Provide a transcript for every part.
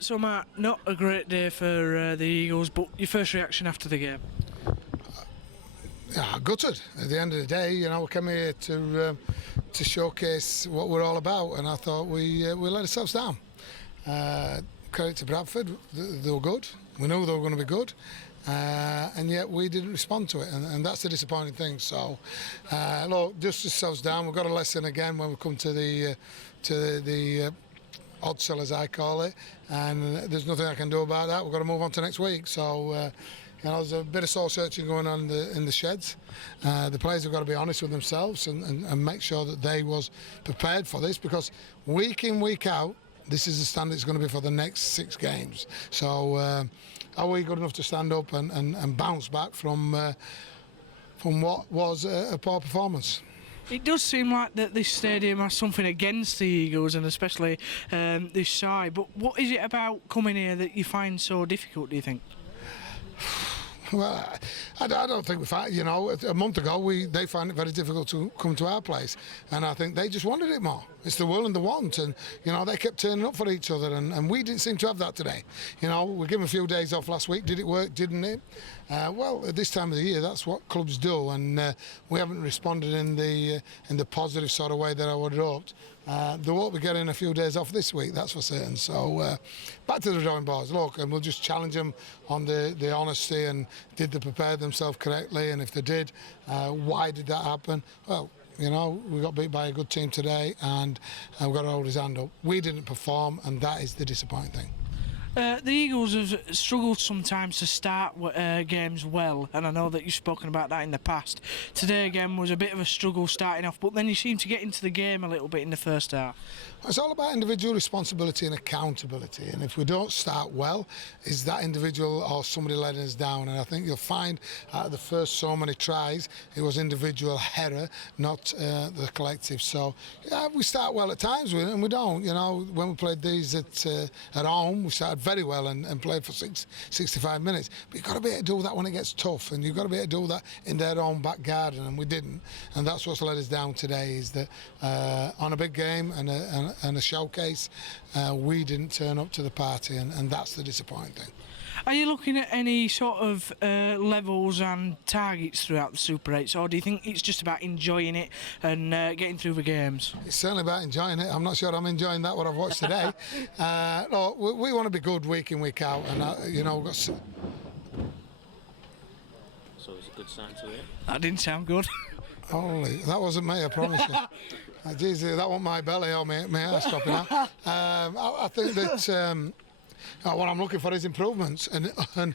So Matt, not a great day for the Eagles, but your first reaction after the game? Yeah, gutted. At the end of the day, we came here to showcase what we're all about, and I thought we let ourselves down. Credit to Bradford, they were good. We knew they were going to be good, and yet we didn't respond to it, and that's the disappointing thing. So, look, dust ourselves down. We've got a lesson again when we come to the odd sell, as I call it, and there's nothing I can do about that. We've got to move on to next week. So, there's a bit of soul searching going on in the sheds. The players have got to be honest with themselves and make sure that they was prepared for this, because week in, week out, this is the standard it's going to be for the next 6 games. So, are we good enough to stand up and bounce back from what was a poor performance? It does seem like that this stadium has something against the Eagles, and especially this side. But what is it about coming here that you find so difficult, do you think? Well, I don't think we find, a month ago they found it very difficult to come to our place, and I think they just wanted it more. It's the will and the want, and they kept turning up for each other, and we didn't seem to have that today. We gave them a few days off last week. Did it work? Didn't it? Well, at this time of the year, that's what clubs do, and we haven't responded in the positive sort of way that I would have hoped. They won't be getting a few days off this week, that's for certain. So back to the drawing boards, look, and we'll just challenge them on the honesty, and did they prepare themselves correctly, and if they did, why did that happen? Well, we got beat by a good team today, and we've got to hold his hand up. We didn't perform, and that is the disappointing thing. The Eagles have struggled sometimes to start games well, and I know that you've spoken about that in the past. Today again was a bit of a struggle starting off, but then you seem to get into the game a little bit in the first half. It's all about individual responsibility and accountability, and if we don't start well, is that individual or somebody letting us down? And I think you'll find out of the first so many tries, it was individual error, not the collective. So yeah, we start well at times, and we don't. When we played these at home, we started very well and played for 65 minutes. But you've got to be able to do that when it gets tough, and you've got to be able to do that in their own back garden, and we didn't. And that's what's let us down today, is that on a big game and a showcase, we didn't turn up to the party, and that's the disappointing thing. Are you looking at any sort of levels and targets throughout the Super 8s, or do you think it's just about enjoying it and getting through the games? It's certainly about enjoying it. I'm not sure I'm enjoying that, what I've watched today. No, we want to be good week in, week out, and we've got... So it's a good sign to hear. That didn't sound good. Holy, that wasn't me, I promise you. Geez, that wasn't my belly or my ass stopping out. I think that what I'm looking for is improvements, and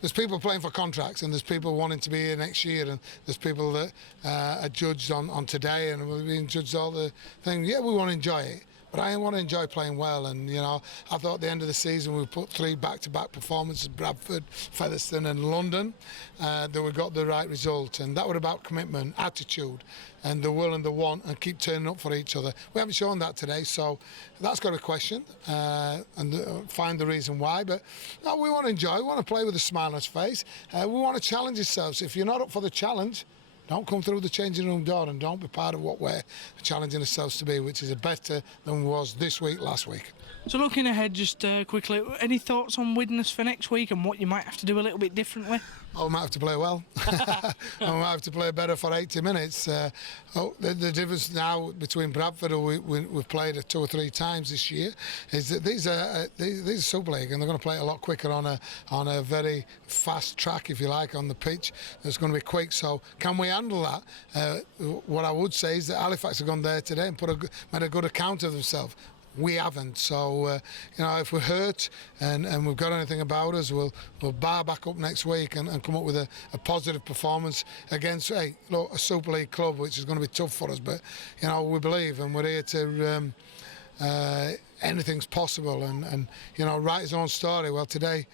there's people playing for contracts, and there's people wanting to be here next year, and there's people that are judged on today, and we're being judged all the thing. Yeah, we want to enjoy it, but I want to enjoy playing well, and I thought at the end of the season we put 3 back-to-back performances: Bradford, Featherstone and London, that we got the right result, and that was about commitment, attitude, and the will and the want, and keep turning up for each other. We haven't shown that today, so that's got to be questioned and find the reason why. But no, we want to enjoy, we want to play with a smile on our face, we want to challenge ourselves. If you're not up for the challenge, don't come through the changing room door, and don't be part of what we're challenging ourselves to be, which is better than we was this week, last week. So looking ahead, just quickly, any thoughts on Widnes for next week and what you might have to do a little bit differently? Oh, we might have to play well. We might have to play better for 80 minutes. The difference now between Bradford, who we've played 2 or 3 times this year, is that these are Super League, and they're going to play it a lot quicker on a very fast track, if you like, on the pitch. It's going to be quick. So can we handle that? What I would say is that Halifax have gone there today and made a good account of themselves. We haven't, so if we're hurt and we've got anything about us, we'll bar back up next week and come up with a positive performance against a Super League club, which is going to be tough for us. But we believe, and we're here to anything's possible, and write his own story. Well, today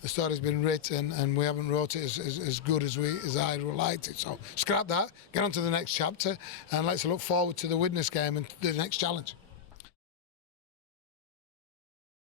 the story's been written, and we haven't wrote it as good as I would liked it. So scrap that, get on to the next chapter, and let's look forward to the Widnes game and the next challenge.